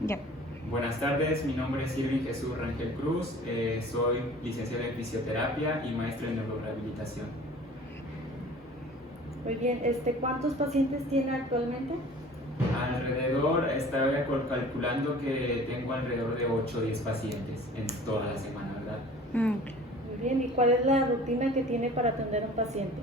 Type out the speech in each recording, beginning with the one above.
Ya. Buenas tardes, mi nombre es Irving Jesús Rangel Cruz, soy licenciado en fisioterapia y maestro en neurorehabilitación. Muy bien, ¿cuántos pacientes tiene actualmente? Alrededor, estaba calculando que tengo alrededor de 8 o 10 pacientes en toda la semana, ¿verdad? Muy bien, ¿y cuál es la rutina que tiene para atender a un paciente?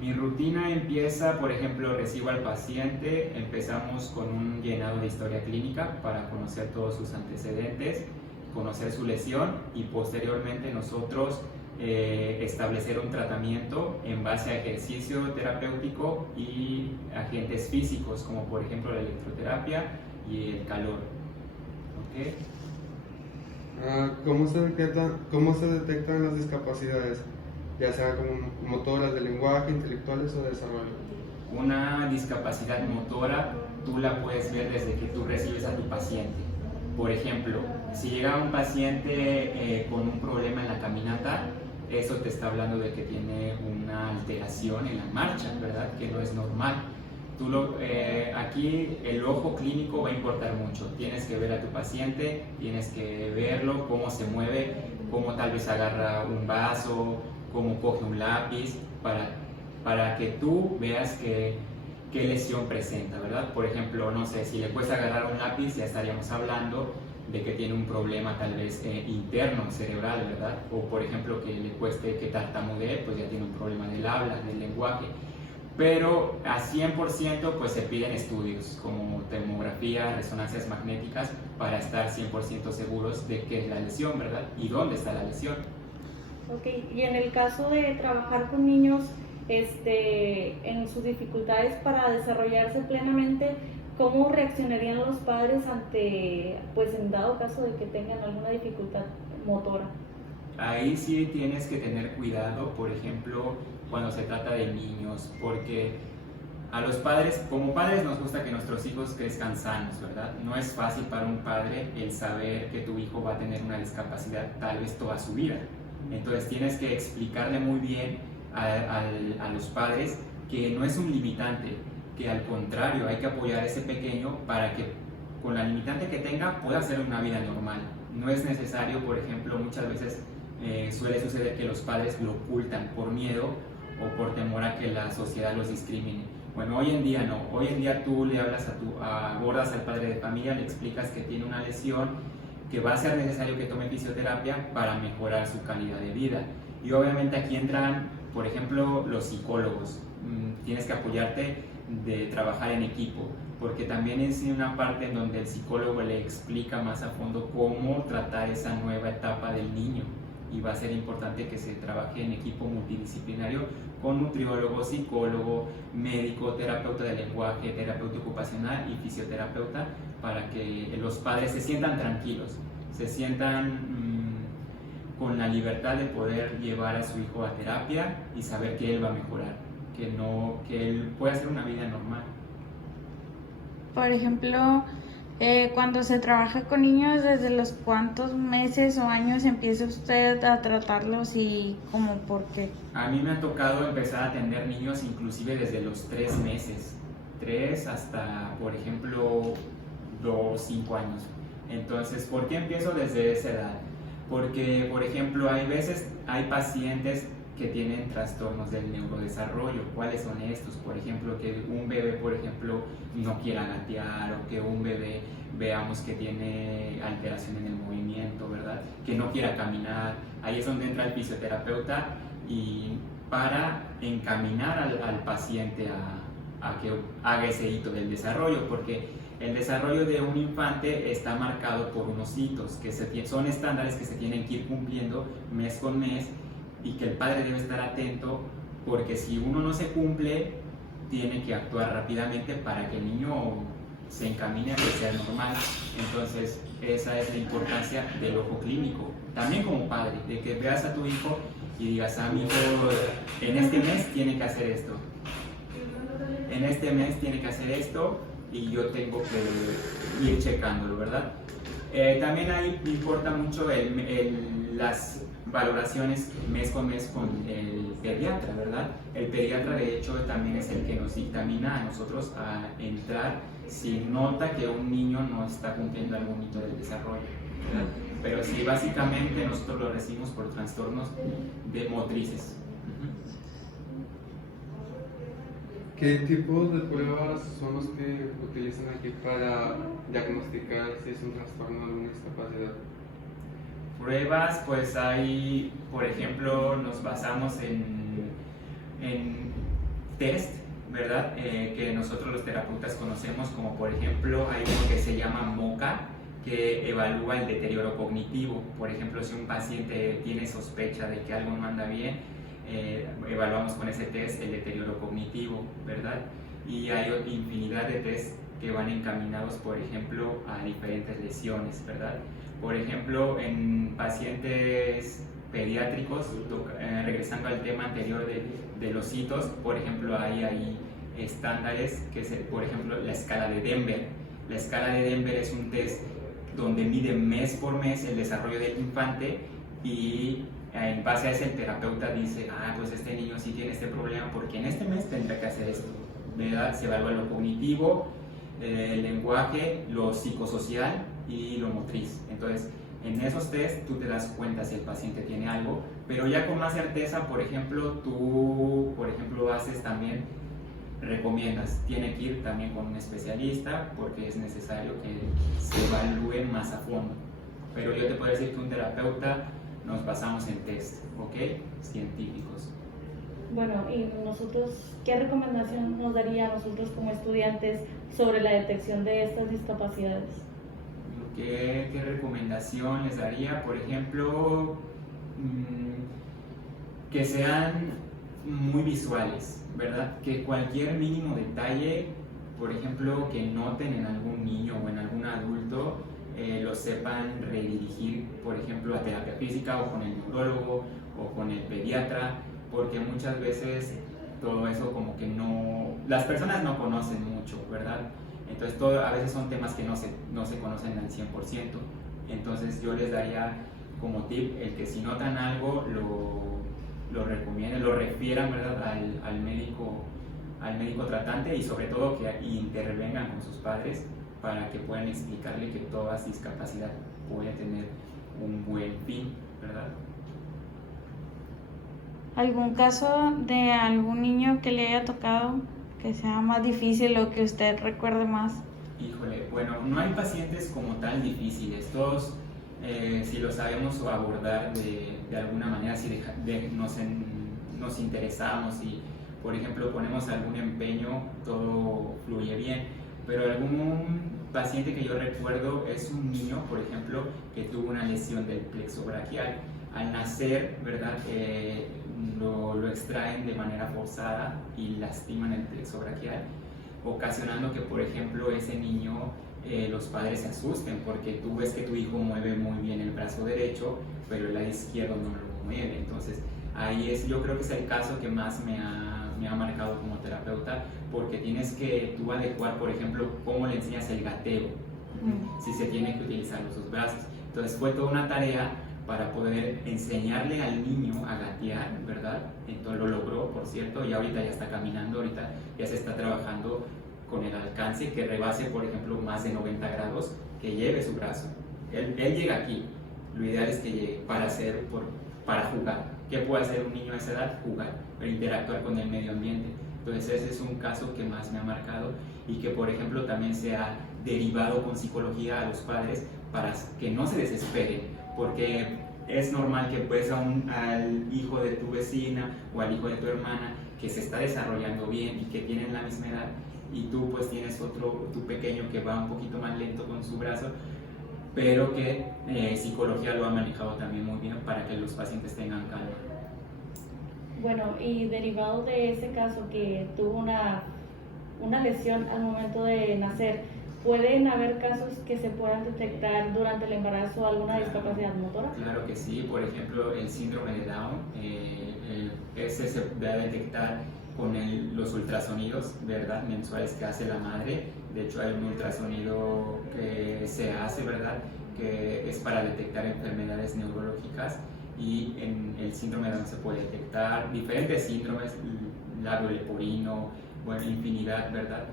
Mi rutina empieza, por ejemplo, recibo al paciente, empezamos con un llenado de historia clínica para conocer todos sus antecedentes, conocer su lesión y posteriormente nosotros establecer un tratamiento en base a ejercicio terapéutico y agentes físicos como por ejemplo la electroterapia y el calor. ¿Okay? ¿Cómo se detectan las discapacidades, ya sea como motoras de lenguaje, intelectuales o de desarrollo? Una discapacidad motora tú la puedes ver desde que tú recibes a tu paciente. Por ejemplo, si llega un paciente con un problema en la caminata, eso te está hablando de que tiene una alteración en la marcha, ¿verdad? Que no es normal. Aquí el ojo clínico va a importar mucho. Tienes que ver a tu paciente, tienes que verlo, cómo se mueve, cómo tal vez agarra un vaso, cómo coge un lápiz, para que tú veas qué lesión presenta, ¿verdad? Por ejemplo, no sé, si le cuesta agarrar un lápiz, ya estaríamos hablando de que tiene un problema tal vez interno, cerebral, ¿verdad? O por ejemplo que le cueste que tartamudee, pues ya tiene un problema del habla, del lenguaje. Pero a 100% pues se piden estudios como tomografía, resonancias magnéticas para estar 100% seguros de qué es la lesión, ¿verdad? Y dónde está la lesión. Ok, y en el caso de trabajar con niños en sus dificultades para desarrollarse plenamente, ¿cómo reaccionarían los padres ante, pues en dado caso de que tengan alguna dificultad motora? Ahí sí tienes que tener cuidado, por ejemplo, cuando se trata de niños, porque a los padres, como padres nos gusta que nuestros hijos crezcan sanos, ¿verdad? No es fácil para un padre el saber que tu hijo va a tener una discapacidad tal vez toda su vida. Entonces tienes que explicarle muy bien a los padres que no es un limitante, que al contrario hay que apoyar a ese pequeño para que con la limitante que tenga pueda hacer una vida normal. No es necesario, por ejemplo, muchas veces suele suceder que los padres lo ocultan por miedo o por temor a que la sociedad los discrimine. Bueno, hoy en día no. Hoy en día tú le hablas abordas al padre de familia, le explicas que tiene una lesión, que va a ser necesario que tome fisioterapia para mejorar su calidad de vida. Y obviamente aquí entran, por ejemplo, los psicólogos. Tienes que apoyarte de trabajar en equipo, porque también es una parte en donde el psicólogo le explica más a fondo cómo tratar esa nueva etapa del niño. Y va a ser importante que se trabaje en equipo multidisciplinario con nutriólogo, psicólogo, médico, terapeuta de lenguaje, terapeuta ocupacional y fisioterapeuta, para que los padres se sientan tranquilos, se sientan con la libertad de poder llevar a su hijo a terapia y saber que él va a mejorar, que él puede hacer una vida normal. Por ejemplo, cuando se trabaja con niños, ¿desde los cuántos meses o años empieza usted a tratarlos y como por qué? A mí me ha tocado empezar a atender niños inclusive desde los 3 meses, 3 hasta, por ejemplo, 2, 5 años. Entonces, ¿por qué empiezo desde esa edad? Porque, por ejemplo, hay pacientes que tienen trastornos del neurodesarrollo. ¿Cuáles son estos? Por ejemplo, que un bebé, por ejemplo, no quiera gatear, o que un bebé veamos que tiene alteración en el movimiento, ¿verdad? Que no quiera caminar. Ahí es donde entra el fisioterapeuta y para encaminar al paciente a que haga ese hito del desarrollo, porque el desarrollo de un infante está marcado por unos hitos que son estándares que se tienen que ir cumpliendo mes con mes, y que el padre debe estar atento, porque si uno no se cumple, tiene que actuar rápidamente para que el niño se encamine a que sea normal. Entonces, esa es la importancia del ojo clínico. También como padre, de que veas a tu hijo y digas, mi hijo en este mes tiene que hacer esto. En este mes tiene que hacer esto y yo tengo que ir checándolo, ¿verdad? También ahí importa mucho las valoraciones mes con mes con el pediatra, ¿verdad? El pediatra de hecho también es el que nos dictamina a nosotros a entrar si nota que un niño no está cumpliendo algún hito del desarrollo, ¿verdad? Pero sí, básicamente nosotros lo recibimos por trastornos de motrices. ¿Qué tipos de pruebas son los que utilizan aquí para diagnosticar si es un trastorno o alguna discapacidad? Pruebas, pues hay, por ejemplo, nos basamos en test, ¿verdad? Que nosotros los terapeutas conocemos, como por ejemplo hay uno que se llama MOCA, que evalúa el deterioro cognitivo. Por ejemplo, si un paciente tiene sospecha de que algo no anda bien, evaluamos con ese test el deterioro cognitivo, ¿verdad? Y hay infinidad de test que van encaminados, por ejemplo, a diferentes lesiones, ¿verdad? Por ejemplo, en pacientes pediátricos, regresando al tema anterior de los hitos, por ejemplo, hay estándares que es, por ejemplo, la escala de Denver. La escala de Denver es un test donde mide mes por mes el desarrollo del infante y en base a ese el terapeuta dice, pues este niño sí tiene este problema porque en este mes tendrá que hacer esto, ¿verdad? Se evalúa lo cognitivo, el lenguaje, lo psicosocial y lo motriz. Entonces, en esos test tú te das cuenta si el paciente tiene algo, pero ya con más certeza, por ejemplo, tú, haces también, recomiendas, tiene que ir también con un especialista porque es necesario que se evalúen más a fondo. Pero yo te puedo decir que un terapeuta nos basamos en test, ¿ok? Científicos. Bueno, y nosotros, ¿qué recomendación nos daría a nosotros como estudiantes sobre la detección de estas discapacidades? ¿Qué recomendación les daría? Por ejemplo, que sean muy visuales, ¿verdad? Que cualquier mínimo detalle, por ejemplo, que noten en algún niño o en algún adulto, lo sepan redirigir, por ejemplo, a terapia física o con el neurólogo o con el pediatra, porque muchas veces todo eso como que las personas no conocen mucho, ¿verdad? Entonces a veces son temas que no se conocen al 100%. Entonces yo les daría como tip el que si notan algo lo recomienden, lo refieran, ¿verdad? al médico tratante y sobre todo que intervengan con sus padres para que puedan explicarle que toda discapacidad puede tener un buen fin, ¿verdad? ¿Algún caso de algún niño que le haya tocado que sea más difícil o que usted recuerde más? Híjole, bueno, no hay pacientes como tal difíciles, todos si lo sabemos abordar de alguna manera, si nos interesamos y por ejemplo ponemos algún empeño, todo fluye bien, pero algún paciente que yo recuerdo es un niño, por ejemplo, que tuvo una lesión del plexo braquial. Al nacer, ¿verdad? Lo extraen de manera forzada y lastiman el plexo braquial, ocasionando que, por ejemplo, ese niño, los padres se asusten porque tú ves que tu hijo mueve muy bien el brazo derecho, pero el lado izquierdo no lo mueve. Entonces, yo creo que es el caso que más me ha marcado como terapeuta, porque tienes que tú adecuar, por ejemplo, cómo le enseñas el gateo, si se tiene que utilizar los dos brazos. Entonces, fue toda una tarea para poder enseñarle al niño a gatear, ¿verdad? Entonces lo logró, por cierto, y ahorita ya está caminando, ahorita ya se está trabajando con el alcance, que rebase, por ejemplo, más de 90 grados, que lleve su brazo. Él llega aquí, lo ideal es que llegue para jugar. ¿Qué puede hacer un niño a esa edad? Jugar, pero interactuar con el medio ambiente. Entonces ese es un caso que más me ha marcado y que, por ejemplo, también se ha derivado con psicología a los padres para que no se desesperen, porque es normal que pues al hijo de tu vecina o al hijo de tu hermana que se está desarrollando bien y que tienen la misma edad y tú pues tienes tu pequeño que va un poquito más lento con su brazo, pero que psicología lo ha manejado también muy bien para que los pacientes tengan calma. Bueno, y derivado de ese caso que tuvo una lesión al momento de nacer, ¿pueden haber casos que se puedan detectar durante el embarazo alguna discapacidad motora? Claro que sí, por ejemplo el síndrome de Down, ese se va a detectar con los ultrasonidos, ¿verdad? Mensuales que hace la madre. De hecho hay un ultrasonido que se hace, ¿verdad? que es para detectar enfermedades neurológicas, y en el síndrome de Down se puede detectar diferentes síndromes, labio leporino, bueno, infinidad, ¿verdad?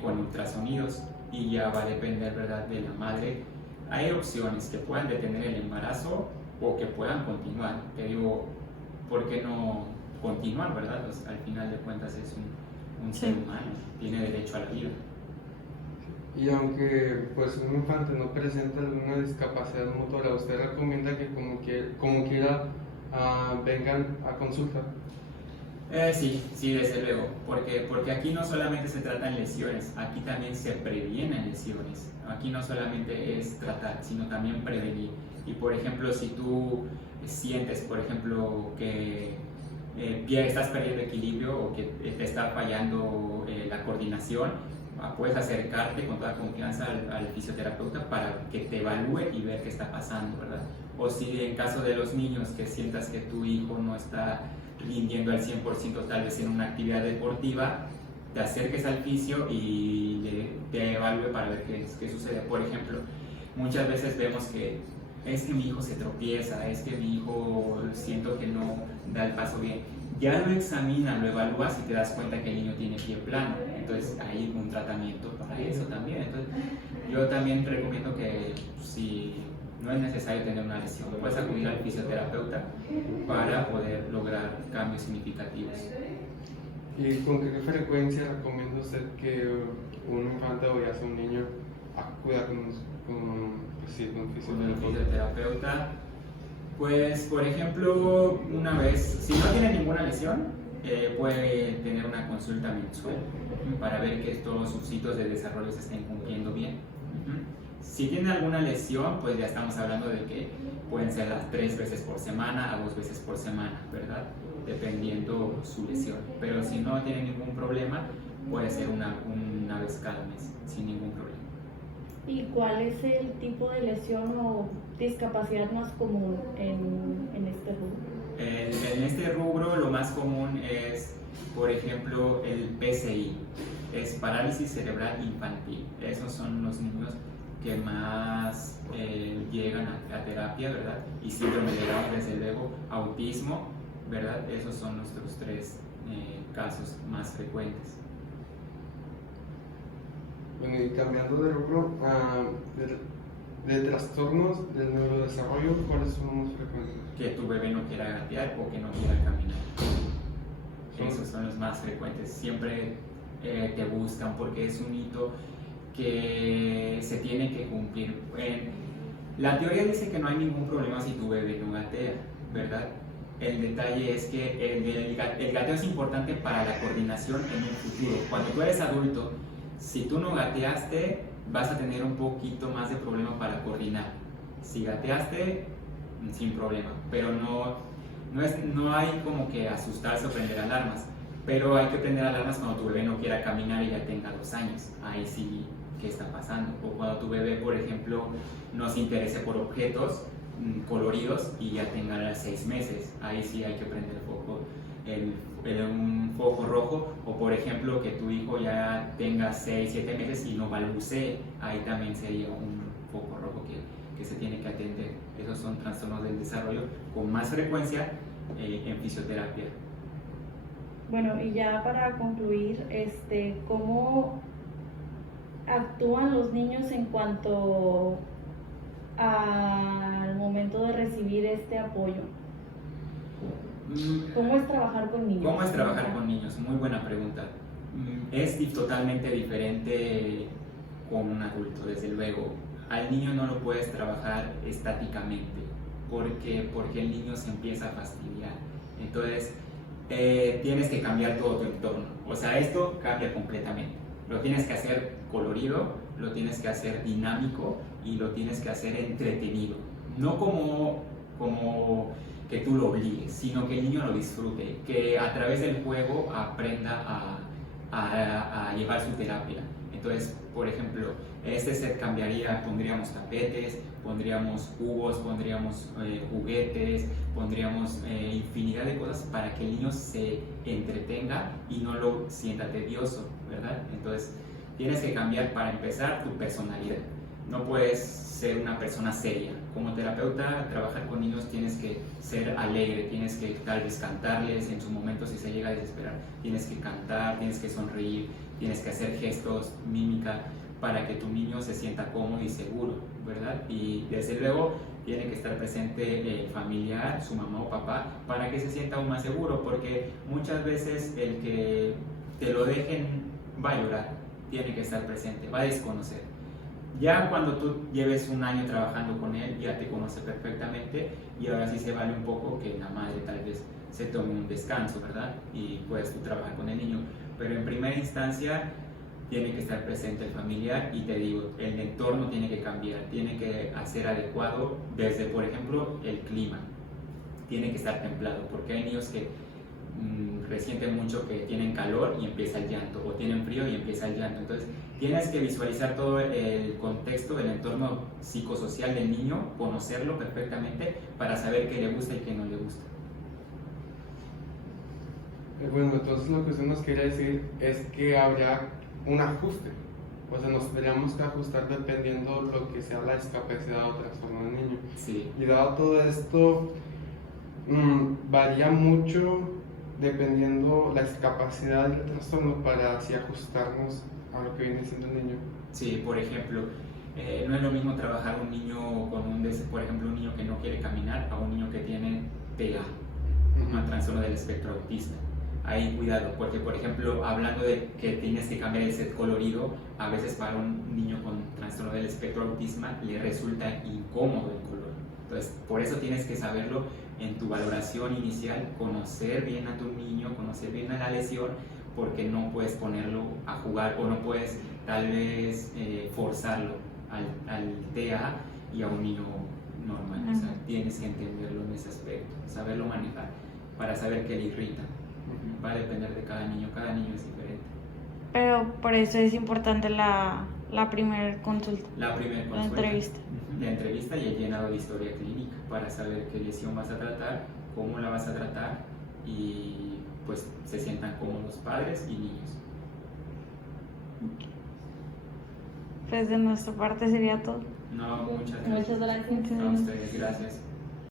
Con ultrasonidos, y ya va a depender, ¿verdad?, de la madre. Hay opciones que puedan detener el embarazo o que puedan continuar. Te digo, ¿por qué no continuar, verdad? Pues, al final de cuentas es un ser humano, tiene derecho a la vida. Y aunque pues un infante no presenta alguna discapacidad motora, ¿usted recomienda que como quiera vengan a consulta? Sí, desde luego, porque aquí no solamente se tratan lesiones, aquí también se previenen lesiones. Aquí no solamente es tratar, sino también prevenir. Y por ejemplo, si tú sientes, por ejemplo, que estás perdiendo equilibrio o que te está fallando la coordinación, puedes acercarte con toda confianza al fisioterapeuta para que te evalúe y ver qué está pasando, ¿verdad? O si en caso de los niños que sientas que tu hijo no está rindiendo al 100% tal vez en una actividad deportiva, te acerques al fisio y te evalúe para ver qué sucede. Por ejemplo, muchas veces vemos que es que mi hijo se tropieza, es que mi hijo siento que no da el paso bien. Ya lo examinas, lo evalúas y te das cuenta que el niño tiene pie plano. Entonces hay un tratamiento para eso también. Entonces, yo también recomiendo que si no es necesario tener una lesión, puedes acudir al fisioterapeuta para poder lograr cambios significativos. ¿Y con qué frecuencia recomienda usted que un infante o ya sea un niño acuda con un Con el fisioterapeuta? fisioterapeuta, pues por ejemplo, una vez, si no tiene ninguna lesión, puede tener una consulta mensual para ver que todos sus hitos de desarrollo se estén cumpliendo bien. Si tiene alguna lesión, pues ya estamos hablando de que pueden ser las 3 veces por semana a 2 veces por semana, ¿verdad? Dependiendo su lesión. Pero si no tiene ningún problema, puede ser una vez cada mes, sin ningún problema. ¿Y cuál es el tipo de lesión o discapacidad más común en este rubro? En este rubro lo más común es, por ejemplo, el PCI, es parálisis cerebral infantil. Esos son los niños que más llegan a terapia, ¿verdad? Y síndrome de Down, desde luego, autismo, ¿verdad? Esos son nuestros 3 casos más frecuentes. Bueno, y cambiando de rubro, de trastornos del neurodesarrollo, ¿cuáles son los más frecuentes? Que tu bebé no quiera gatear o que no quiera caminar. Esos son los más frecuentes. Siempre te buscan porque es un hito que se tiene que cumplir. La teoría dice que no hay ningún problema si tu bebé no gatea, ¿verdad? El detalle es que el gateo es importante para la coordinación en un futuro. Cuando tú eres adulto, si tú no gateaste, vas a tener un poquito más de problema para coordinar. Si gateaste, sin problema, pero no hay como que asustarse o prender alarmas. Pero hay que prender alarmas cuando tu bebé no quiera caminar y ya tenga 2 años. Ahí sí, ¿qué está pasando? O cuando tu bebé, por ejemplo, no se interese por objetos coloridos y ya tenga 6 meses. Ahí sí hay que prender el foco, un foco rojo. O por ejemplo, que tu hijo ya tenga 6, 7 meses y no balbucee. Ahí también sería un foco rojo que se tiene que atender. Esos son trastornos del desarrollo con más frecuencia en fisioterapia. Bueno, y ya para concluir, ¿cómo actúan los niños en cuanto al momento de recibir este apoyo? ¿Cómo es trabajar con niños? ¿Cómo es trabajar con niños? Muy buena pregunta. Es totalmente diferente con un adulto, desde luego. Al niño no lo puedes trabajar estáticamente, porque el niño se empieza a fastidiar. Entonces, tienes que cambiar todo tu entorno. O sea, esto cambia completamente. Lo tienes que hacer colorido, lo tienes que hacer dinámico y lo tienes que hacer entretenido. No como que tú lo obligues, sino que el niño lo disfrute, que a través del juego aprenda a llevar su terapia. Entonces, por ejemplo, este set cambiaría, pondríamos tapetes, pondríamos cubos, pondríamos juguetes, pondríamos infinidad de cosas para que el niño se entretenga y no lo sienta tedioso, ¿verdad? Entonces, tienes que cambiar para empezar tu personalidad. no puedes ser una persona seria. Como terapeuta, trabajar con niños tienes que ser alegre, tienes que tal vez cantarles en su momento si se llega a desesperar, tienes que cantar, tienes que sonreír, tienes que hacer gestos, mímica, para que tu niño se sienta cómodo y seguro, ¿verdad? Y desde luego tiene que estar presente el familiar, su mamá o papá, para que se sienta aún más seguro, porque muchas veces el que te lo dejen va a llorar, tiene que estar presente, va a desconocer. Ya cuando tú lleves un año trabajando con él, ya te conoce perfectamente y ahora sí se vale un poco que la madre tal vez se tome un descanso, ¿verdad? Y puedes tú trabajar con el niño. Pero en primera instancia tiene que estar presente el familiar y te digo, el entorno tiene que cambiar, tiene que ser adecuado desde, por ejemplo, el clima. Tiene que estar templado, porque hay niños que resienten mucho que tienen calor y empieza el llanto, o tienen frío y empieza el llanto. Entonces tienes que visualizar todo el contexto del entorno psicosocial del niño, conocerlo perfectamente para saber qué le gusta y qué no le gusta. Bueno, entonces lo que usted nos quiere decir es que habrá un ajuste, o sea, nos tendríamos que ajustar dependiendo lo que sea la discapacidad o trastorno del niño. Sí. Y dado todo esto, varía mucho dependiendo la discapacidad del trastorno para así ajustarnos a lo que viene siendo el niño. Sí, por ejemplo, no es lo mismo trabajar un niño con por ejemplo, un niño que no quiere caminar a un niño que tiene TEA, un trastorno del espectro autista. Ahí cuidado, porque por ejemplo, hablando de que tienes que cambiar el set colorido, a veces para un niño con trastorno del espectro autismo le resulta incómodo el color. Entonces, por eso tienes que saberlo en tu valoración inicial, conocer bien a tu niño, conocer bien a la lesión, porque no puedes ponerlo a jugar o no puedes tal vez forzarlo al TEA y a un niño normal. O sea, tienes que entenderlo en ese aspecto, saberlo manejar para saber qué le irrita. Va a depender de cada niño es diferente. Pero por eso es importante la primera consulta. La primera consulta. La entrevista. La entrevista y el llenado de historia clínica para saber qué lesión vas a tratar, cómo la vas a tratar y pues se sientan cómodos padres y niños. Pues de nuestra parte sería todo. No, muchas gracias. Muchas gracias. A ustedes, gracias.